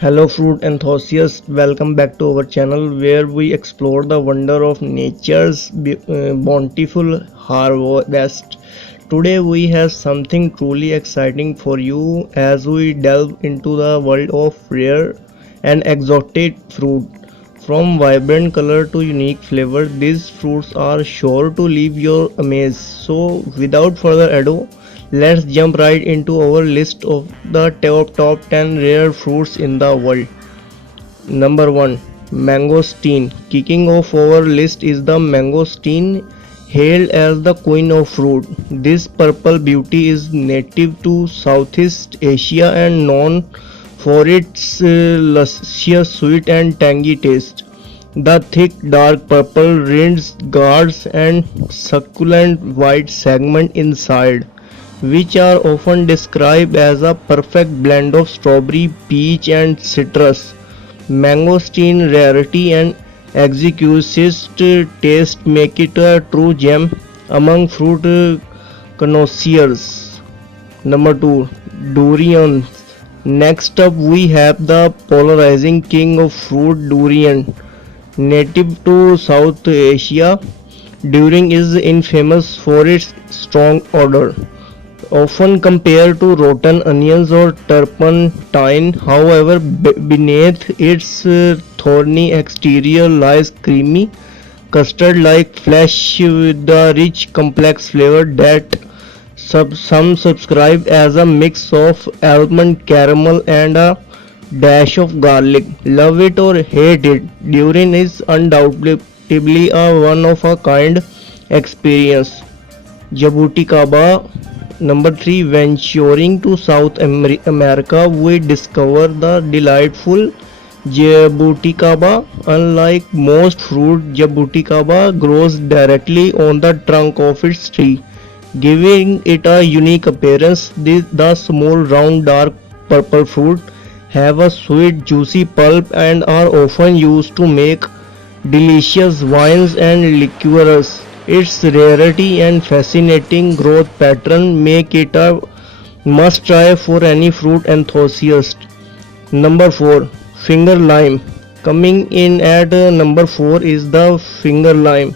Hello fruit enthusiasts, welcome back to our channel where we explore the wonder of nature's bountiful harvest. Today we have something truly exciting for you as we delve into the world of rare and exotic fruit. From vibrant color to unique flavor, these fruits are sure to leave you amazed. So without further ado, let's jump right into our list of the top 10 rare fruits in the world. Number 1. Mangosteen. Kicking off our list is the mangosteen, hailed as the queen of fruit. This purple beauty is native to Southeast Asia and known for its luscious sweet and tangy taste. The thick dark purple rinds guards and succulent white segment inside, which are often described as a perfect blend of strawberry, peach and citrus. Mangosteen rarity and exquisite taste make it a true gem among fruit connoisseurs. Number 2. Durian. Next up we have the polarizing king of fruit, durian. Native to South Asia, durian is infamous for its strong odor, often compared to rotten onions or turpentine. However, beneath its thorny exterior lies creamy, custard-like flesh with a rich, complex flavor that some subscribe as a mix of almond caramel and a dash of garlic. Love it or hate it, durian is undoubtedly a one of a kind experience. Jabuticaba. Number 3. Venturing to South America, we discover the delightful Jabuticaba. Unlike most fruit, Jabuticaba grows directly on the trunk of its tree, giving it a unique appearance. The small, round, dark purple fruit have a sweet, juicy pulp and are often used to make delicious wines and liqueurs. Its rarity and fascinating growth pattern make it a must try for any fruit enthusiast. Number 4. Finger lime. Coming in at number 4 is the finger lime,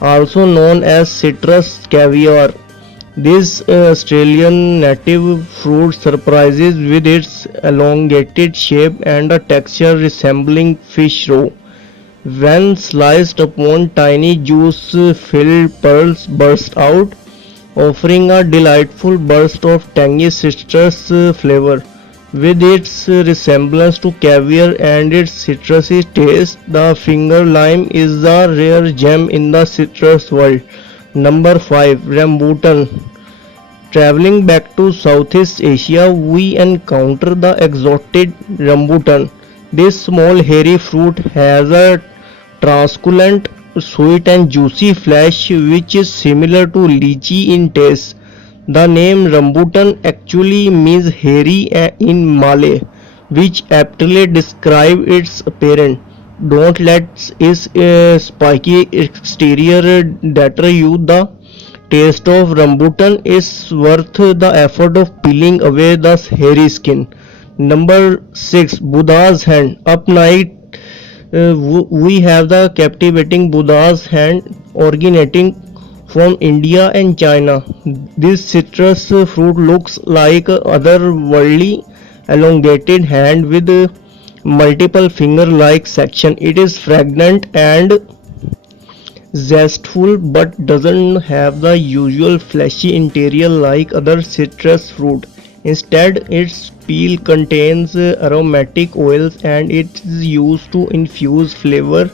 also known as citrus caviar. This Australian native fruit surprises with its elongated shape and a texture resembling fish roe. When sliced upon, tiny juice-filled pearls burst out, offering a delightful burst of tangy citrus flavor. With its resemblance to caviar and its citrusy taste, the finger lime is a rare gem in the citrus world. Number 5. Rambutan. Traveling back to Southeast Asia, we encounter the exotic rambutan. This small hairy fruit has a translucent, sweet and juicy flesh which is similar to lychee in taste. The name rambutan actually means hairy in Malay, which aptly describes its appearance. Don't let its spiky exterior deter you. The taste of rambutan is worth the effort of peeling away the hairy skin. Number 6. Buddha's hand. Up night we have the captivating Buddha's hand originating from India and China. This citrus fruit looks like otherworldly elongated hand with multiple finger-like section. It is fragrant and zestful but doesn't have the usual fleshy interior like other citrus fruit. Instead, its peel contains aromatic oils and it is used to infuse flavor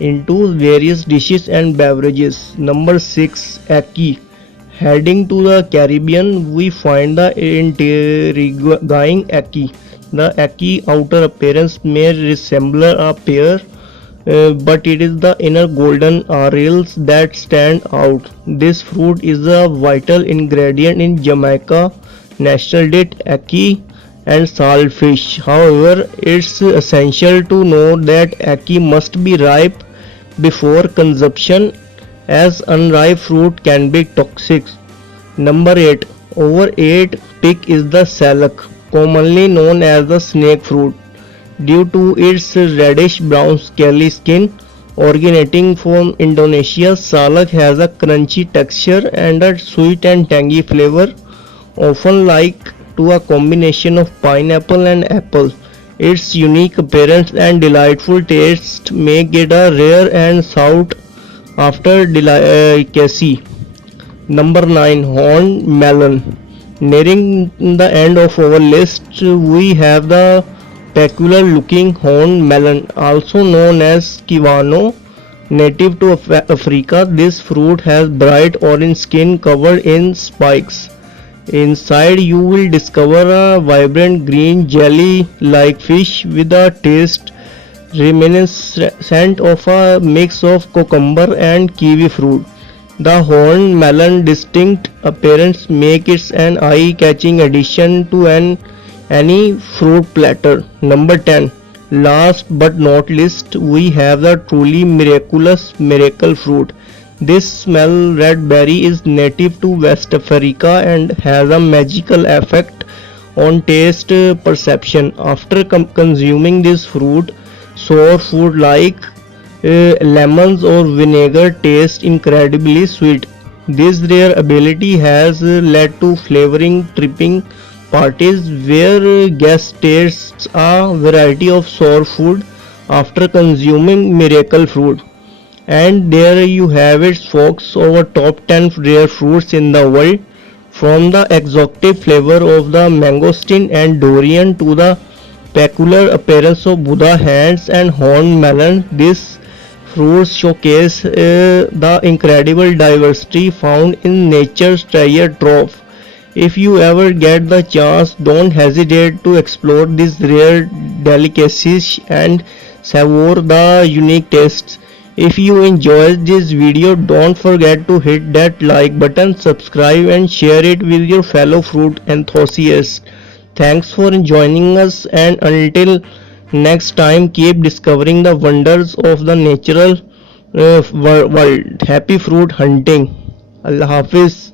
into various dishes and beverages. Number 6. Ackee. Heading to the Caribbean, we find the intriguing ackee. The ackee outer appearance may resemble a pear, but it is the inner golden rails that stand out. This fruit is a vital ingredient in Jamaica national dish ackee and saltfish. However, it's essential to know that ackee must be ripe before consumption as unripe fruit can be toxic. Number 8. Over 8 pick is the salak, commonly known as the snake fruit. due to its reddish brown scaly skin. Originating from Indonesia, salak has a crunchy texture and a sweet and tangy flavor, often like to a combination of pineapple and apple. Its unique appearance and delightful taste make it a rare and sought after delicacy. Number 9, horned melon. Nearing the end of our list, we have the peculiar looking horned melon, also known as kiwano. Native to Africa, this fruit has bright orange skin covered in spikes. Inside, you will discover a vibrant green jelly like fish with a taste reminiscent of a mix of cucumber and kiwi fruit. The horned melon distinct appearance make it an eye-catching addition to any fruit platter. Number 10. Last but not least, we have the truly miraculous miracle fruit. This smell red berry is native to West Africa and has a magical effect on taste perception. After consuming this fruit, sour food like lemons or vinegar taste incredibly sweet. This rare ability has led to flavoring tripping parties where guests taste a variety of sour food after consuming miracle fruit. And there you have it, folks, our top 10 rare fruits in the world. From the exotic flavor of the mangosteen and durian to the peculiar appearance of Buddha hands and horned melon, these fruits showcase the incredible diversity found in nature's treasure trove. If you ever get the chance, don't hesitate to explore these rare delicacies and savor the unique tastes. If you enjoyed this video, don't forget to hit that like button, subscribe and share it with your fellow fruit enthusiasts. Thanks for joining us, and until next time, keep discovering the wonders of the natural world. Happy fruit hunting. Allah Hafiz.